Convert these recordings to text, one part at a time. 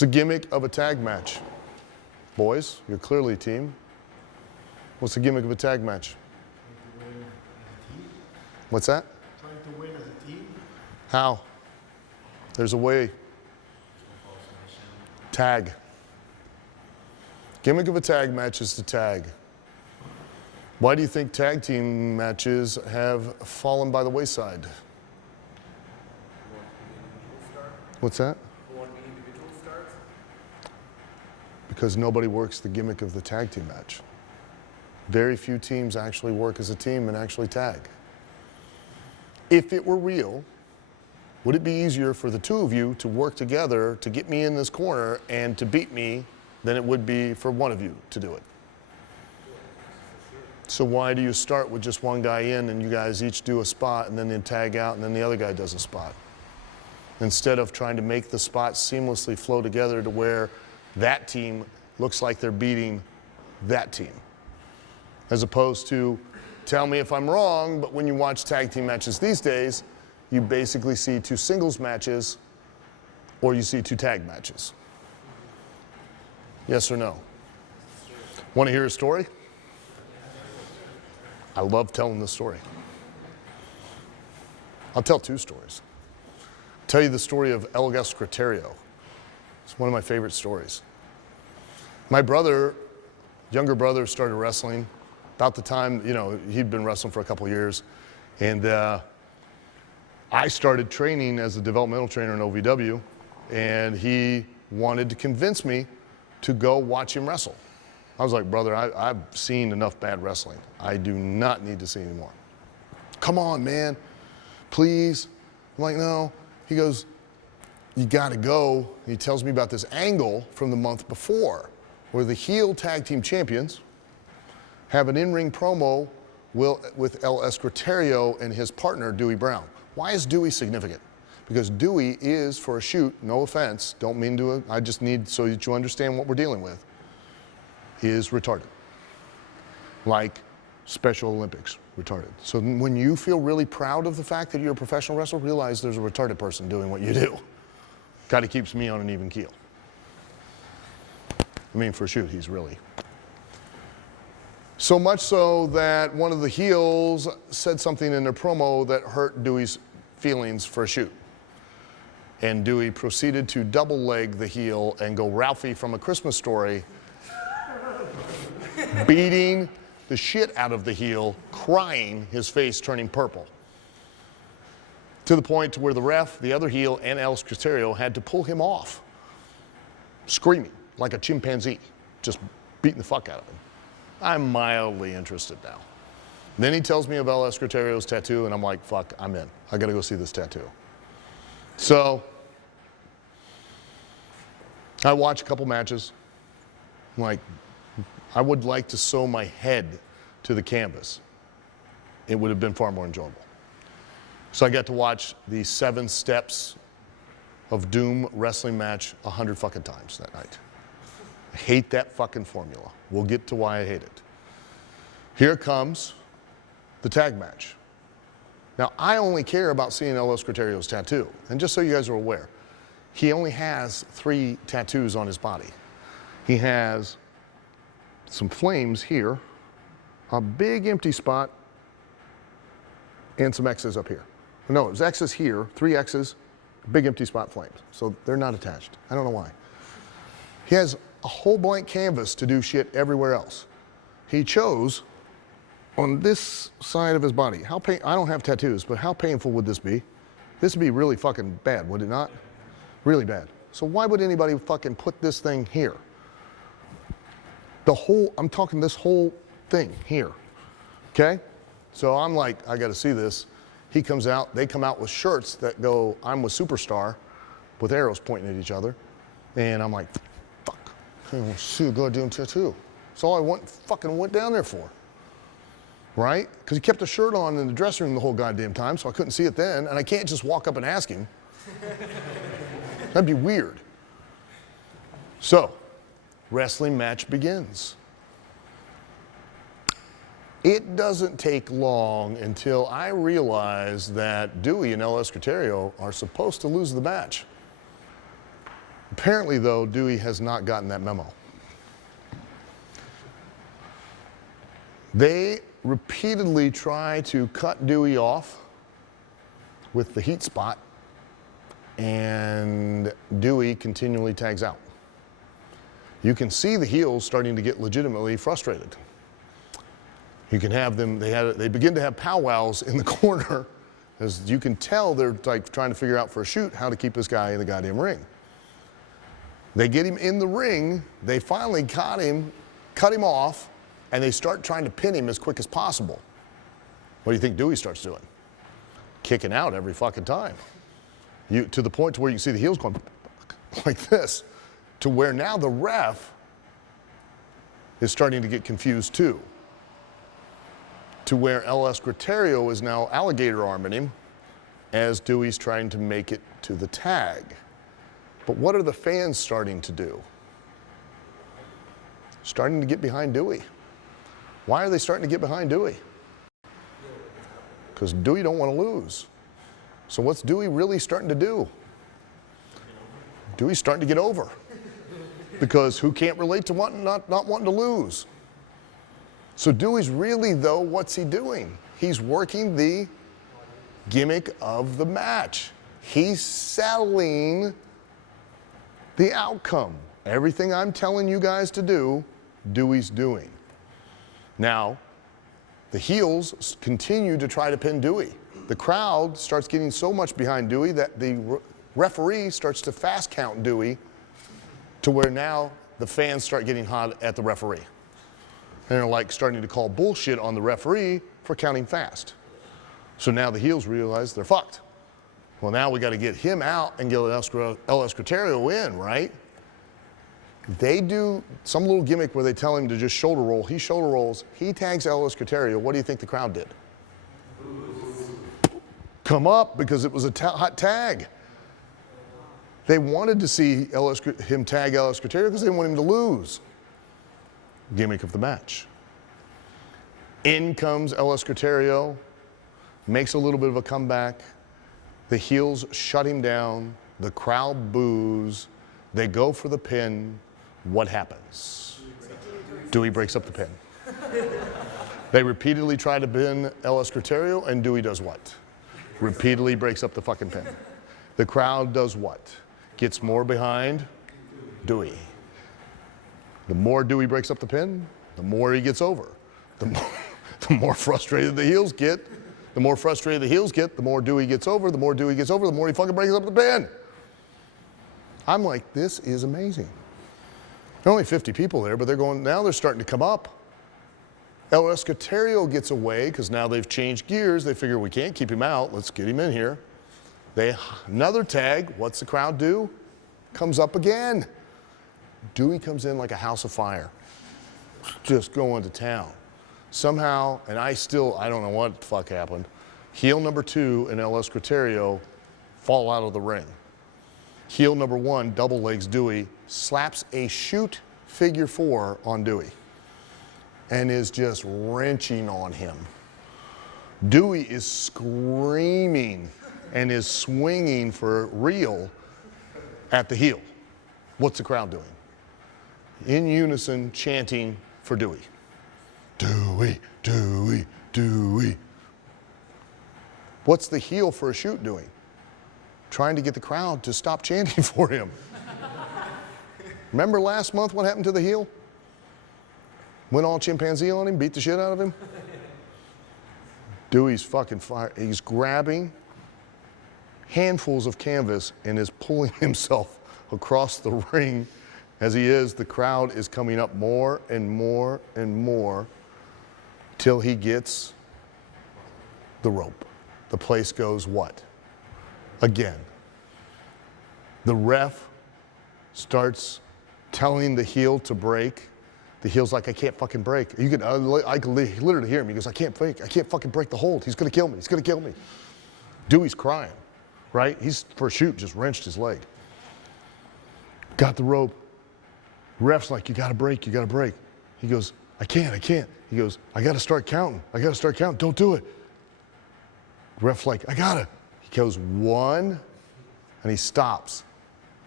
the gimmick of a tag match? Boys, you're clearly a team. What's the gimmick of a tag match? What's that? Trying to win as a team. How? There's a way. Tag. Gimmick of a tag match is to tag. Why do you think tag team matches have fallen by the wayside? What's that? Because nobody works the gimmick of the tag team match. Very few teams actually work as a team and actually tag. If it were real, would it be easier for the two of you to work together to get me in this corner and to beat me than it would be for one of you to do it? So why do you start with just one guy in and you guys each do a spot and then they tag out and then the other guy does a spot? Instead of trying to make the spots seamlessly flow together to where that team looks like they're beating that team. As opposed to, tell me if I'm wrong, but when you watch tag team matches these days, you basically see two singles matches or you see two tag matches. Yes or no? Want to hear a story? I love telling this story. I'll tell two stories. I'll tell you the story of El Secretario. It's one of my favorite stories. My brother, younger brother, started wrestling about the time, you know, he'd been wrestling for a couple years. And I started training as a developmental trainer in OVW, and he wanted to convince me to go watch him wrestle. I was like, brother, I've seen enough bad wrestling. I do not need to see any more. Come on, man, please. I'm like, no. He goes, you gotta go. He tells me about this angle from the month before where the heel tag team champions have an in-ring promo with El Secretario and his partner, Dewey Brown. Why is Dewey significant? Because Dewey is, for a shoot, no offense, don't mean to, I just need so that you understand what we're dealing with, is retarded. Like Special Olympics, retarded. So when you feel really proud of the fact that you're a professional wrestler, realize there's a retarded person doing what you do. Kind of keeps me on an even keel. I mean, for a shoot, he's really. So much so that one of the heels said something in their promo that hurt Dewey's feelings for a shoot. And Dewey proceeded to double leg the heel and go Ralphie from A Christmas Story, beating the shit out of the heel, crying, his face turning purple. To the point to where the ref, the other heel, and El Secretario had to pull him off, screaming like a chimpanzee, just beating the fuck out of him. I'm mildly interested now. Then he tells me of El Secretario's tattoo, and I'm like, fuck, I'm in. I gotta go see this tattoo. So, I watch a couple matches. I'm like, I would like to sew my head to the canvas. It would have been far more enjoyable. So I got to watch the 7 Steps of Doom wrestling match 100 fucking times that night. I hate that fucking formula. We'll get to why I hate it. Here comes the tag match. Now, I only care about seeing El Secretario's tattoo. And just so you guys are aware, he only has 3 tattoos on his body. He has some flames here, a big empty spot, and some X's up here. No, it was X's here, 3 X's, big empty spot flames. So they're not attached. I don't know why. He has a whole blank canvas to do shit everywhere else. He chose on this side of his body. I don't have tattoos, but how painful would this be? This would be really fucking bad, would it not? Really bad. So why would anybody fucking put this thing here? I'm talking this whole thing here, okay? So I'm like, I gotta see this. He comes out, they come out with shirts that go, I'm with Superstar, with arrows pointing at each other. And I'm like, fuck, I don't see a goddamn tattoo. That's all I fucking went down there for, right? Because he kept a shirt on in the dressing room the whole goddamn time, so I couldn't see it then, and I can't just walk up and ask him. That'd be weird. So, wrestling match begins. It doesn't take long until I realize that Dewey and El Secretario are supposed to lose the match. Apparently, though, Dewey has not gotten that memo. They repeatedly try to cut Dewey off with the heat spot, and Dewey continually tags out. You can see the heels starting to get legitimately frustrated. You can have them, they begin to have powwows in the corner, as you can tell they're like trying to figure out for a shoot how to keep this guy in the goddamn ring. They get him in the ring, they finally cut him off, and they start trying to pin him as quick as possible. What do you think Dewey starts doing? Kicking out every fucking time. To the point to where you see the heels going like this, to where now the ref is starting to get confused too. To where El Escriterio is now alligator arming him as Dewey's trying to make it to the tag. But what are the fans starting to do? Starting to get behind Dewey. Why are they starting to get behind Dewey? Because Dewey don't want to lose. So what's Dewey really starting to do? Dewey's starting to get over. Because who can't relate to not wanting to lose? So Dewey's really, though, what's he doing? He's working the gimmick of the match. He's selling the outcome. Everything I'm telling you guys to do, Dewey's doing. Now, the heels continue to try to pin Dewey. The crowd starts getting so much behind Dewey that the referee starts to fast count Dewey to where now the fans start getting hot at the referee. And they're like starting to call bullshit on the referee for counting fast. So now the heels realize they're fucked. Well, now we got to get him out and get El Escriterio in, right? They do some little gimmick where they tell him to just shoulder roll. He shoulder rolls. He tags El Escriterio. What do you think the crowd did? Come up, because it was a hot tag. They wanted to see him tag El Escriterio because they didn't want him to lose. Gimmick of the match. In comes El Escriterio, makes a little bit of a comeback. The heels shut him down. The crowd boos. They go for the pin. What happens? Dewey breaks up the pin. They repeatedly try to pin El Escriterio, and Dewey does what? Repeatedly breaks up the fucking pin. The crowd does what? Gets more behind Dewey. The more Dewey breaks up the pin, the more he gets over. The more frustrated the heels get. The more frustrated the heels get, the more Dewey gets over. The more Dewey gets over, the more he fucking breaks up the pin. I'm like, this is amazing. There are only 50 people there, but now they're starting to come up. El Escriterio gets away because now they've changed gears. They figure we can't keep him out. Let's get him in here. Another tag. What's the crowd do? Comes up again. Dewey comes in like a house of fire. Just going to town. Somehow, and I don't know what the fuck happened. Heel number 2 and El Escriterio fall out of the ring. Heel number 1 double legs Dewey, slaps a shoot figure 4 on Dewey, and is just wrenching on him. Dewey is screaming and is swinging for real at the heel. What's the crowd doing? In unison, chanting for Dewey. Dewey, Dewey, Dewey. What's the heel for a shoot doing? Trying to get the crowd to stop chanting for him. Remember last month what happened to the heel? Went all chimpanzee on him, beat the shit out of him? Dewey's fucking fire. He's grabbing handfuls of canvas and is pulling himself across the ring. As he is, the crowd is coming up more and more and more till he gets the rope. The place goes what? Again. The ref starts telling the heel to break. The heel's like, I can't fucking break. I can literally hear him. He goes, I can't fucking break the hold. He's gonna kill me. He's gonna kill me. Dewey's crying, right? He's, for a shoot, just wrenched his leg. Got the rope. Ref's like, you gotta break, you gotta break. He goes, I can't. He goes, I gotta start counting. Don't do it. Ref's like, I gotta. He goes 1, and he stops.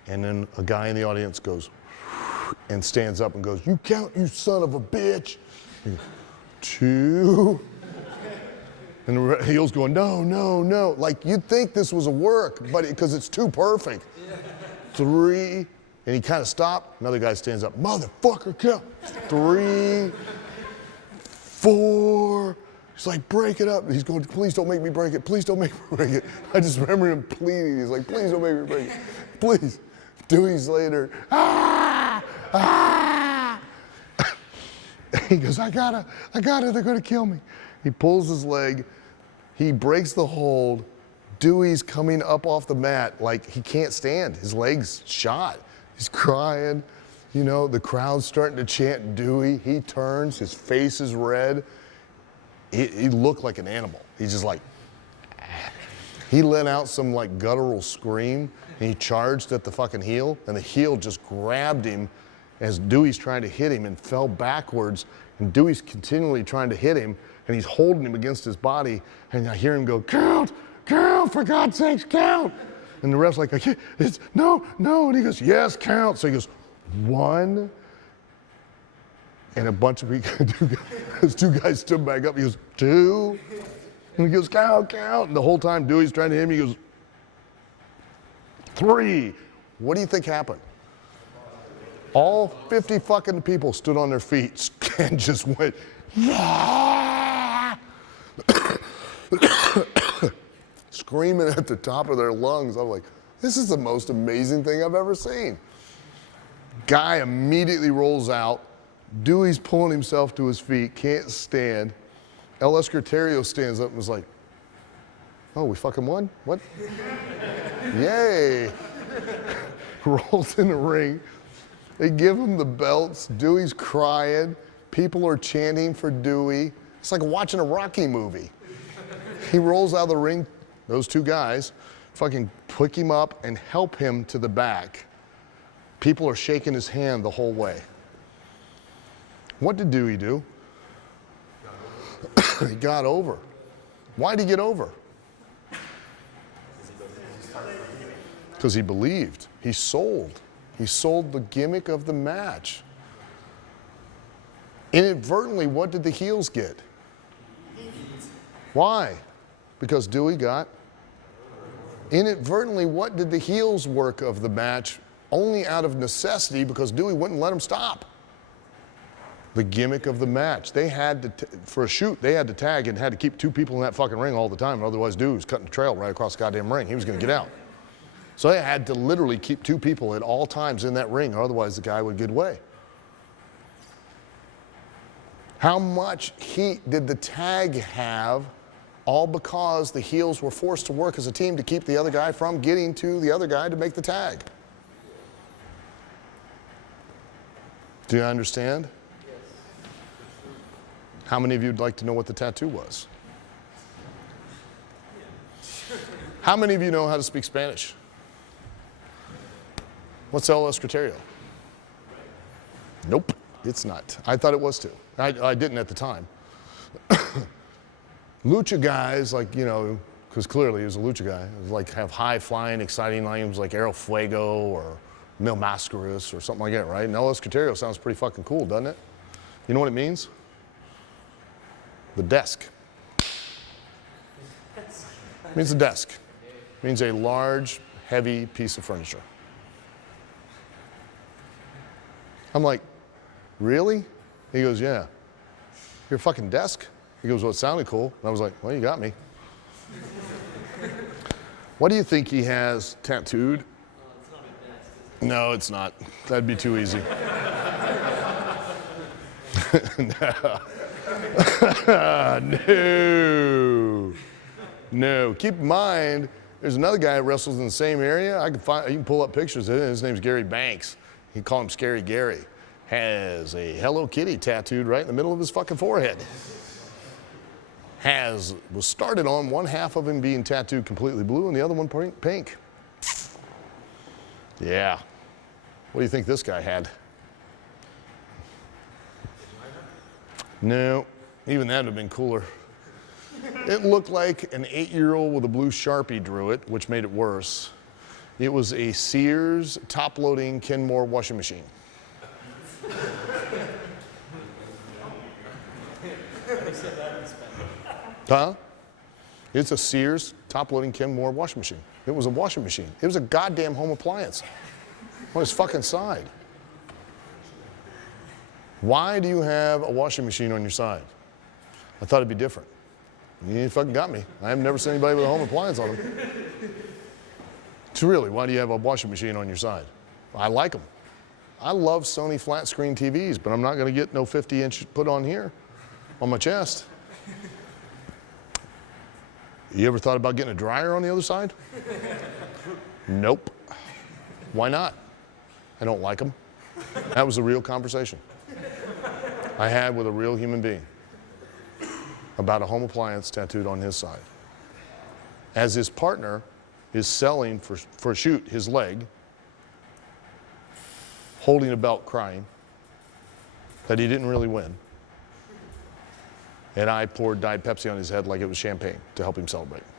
And then a guy in the audience goes, and stands up and goes, "You count, you son of a bitch." He goes, 2. And the heel's going, "No, no, no." Like, you'd think this was a work, but because it's too perfect. 3, and he kind of stopped. Another guy stands up, "Motherfucker, count." 3, 4. He's like, "Break it up." He's going, "Please don't make me break it. Please don't make me break it." I just remember him pleading. He's like, "Please don't make me break it. Please." Dewey's later, "Ah, ah." He goes, I gotta, they're gonna kill me." He pulls his leg, he breaks the hold. Dewey's coming up off the mat like he can't stand. His leg's shot. He's crying. You know, the crowd's starting to chant Dewey. He turns, his face is red. He looked like an animal. He's just like, he let out some like guttural scream, and he charged at the fucking heel, and the heel just grabbed him as Dewey's trying to hit him and fell backwards, and Dewey's continually trying to hit him, and he's holding him against his body, and I hear him go, "Count, count, for God's sakes, count." And the ref's like, "I can't, it's, no, no," and he goes, "Yes, count." So he goes, 1, and a bunch of people, those 2 guys stood back up. He goes, 2, and he goes, "Count, count." And the whole time Dewey's trying to hit him, he goes, 3. What do you think happened? All 50 fucking people stood on their feet and just went, "Yeah!" Screaming at the top of their lungs. I'm like, this is the most amazing thing I've ever seen. Guy immediately rolls out. Dewey's pulling himself to his feet, can't stand. El Escroterio stands up and was like, "Oh, we fucking won? What?" Yay. Rolls in the ring. They give him the belts. Dewey's crying. People are chanting for Dewey. It's like watching a Rocky movie. He rolls out of the ring. Those 2 guys fucking pick him up and help him to the back. People are shaking his hand the whole way. What did Dewey do? He got over. Why'd he get over? Because he believed. He sold. He sold the gimmick of the match. Inadvertently, what did the heels get? Why? Because Dewey got. Inadvertently, what did the heels work of the match? Only out of necessity, because Dewey wouldn't let him stop. The gimmick of the match. They had to, for a shoot, they had to tag and had to keep 2 people in that fucking ring all the time. Otherwise, Dewey was cutting the trail right across the goddamn ring. He was going to get out. So they had to literally keep 2 people at all times in that ring, or otherwise the guy would get away. How much heat did the tag have, all because the heels were forced to work as a team to keep the other guy from getting to the other guy to make the tag? Do you understand? Yes. How many of you would like to know what the tattoo was? How many of you know how to speak Spanish? What's El Escroterio? Nope, it's not. I thought it was too. I didn't at the time. Lucha guys, like, you know, because clearly he was a lucha guy, like have high flying, exciting names like Aero Fuego or Mil Mascaras or something like that, right? And El Escroterio sounds pretty fucking cool, doesn't it? You know what it means? The desk. It means a desk. It means a large, heavy piece of furniture. I'm like, really? He goes, "Yeah." "Your fucking desk?" He goes, "Well, it sounded cool." And I was like, "Well, you got me." What do you think he has tattooed? It's not a desk. No, it's not. That'd be too easy. No. No. Keep in mind, there's another guy that wrestles in the same area. You can pull up pictures of it. His name's Gary Banks. He call him Scary Gary. Has a Hello Kitty tattooed right in the middle of his fucking forehead. Was started on one half of him being tattooed completely blue and the other one pink. Yeah. What do you think this guy had? No, even that would have been cooler. It looked like an 8-year-old with a blue Sharpie drew it, which made it worse. It was a Sears top-loading Kenmore washing machine. Huh? It's a Sears top-loading Kenmore washing machine. It was a washing machine. It was a goddamn home appliance on his fucking side. Why do you have a washing machine on your side? I thought it'd be different. You fucking got me. I have never seen anybody with a home appliance on them. So really, why do you have a washing machine on your side? I like them. I love Sony flat screen TVs, but I'm not going to get no 50-inch put on here, on my chest. You ever thought about getting a dryer on the other side? Nope. Why not? I don't like them. That was a real conversation I had with a real human being about a home appliance tattooed on his side. As his partner is selling for a shoot his leg, holding a belt crying that he didn't really win. And I poured Diet Pepsi on his head like it was champagne to help him celebrate.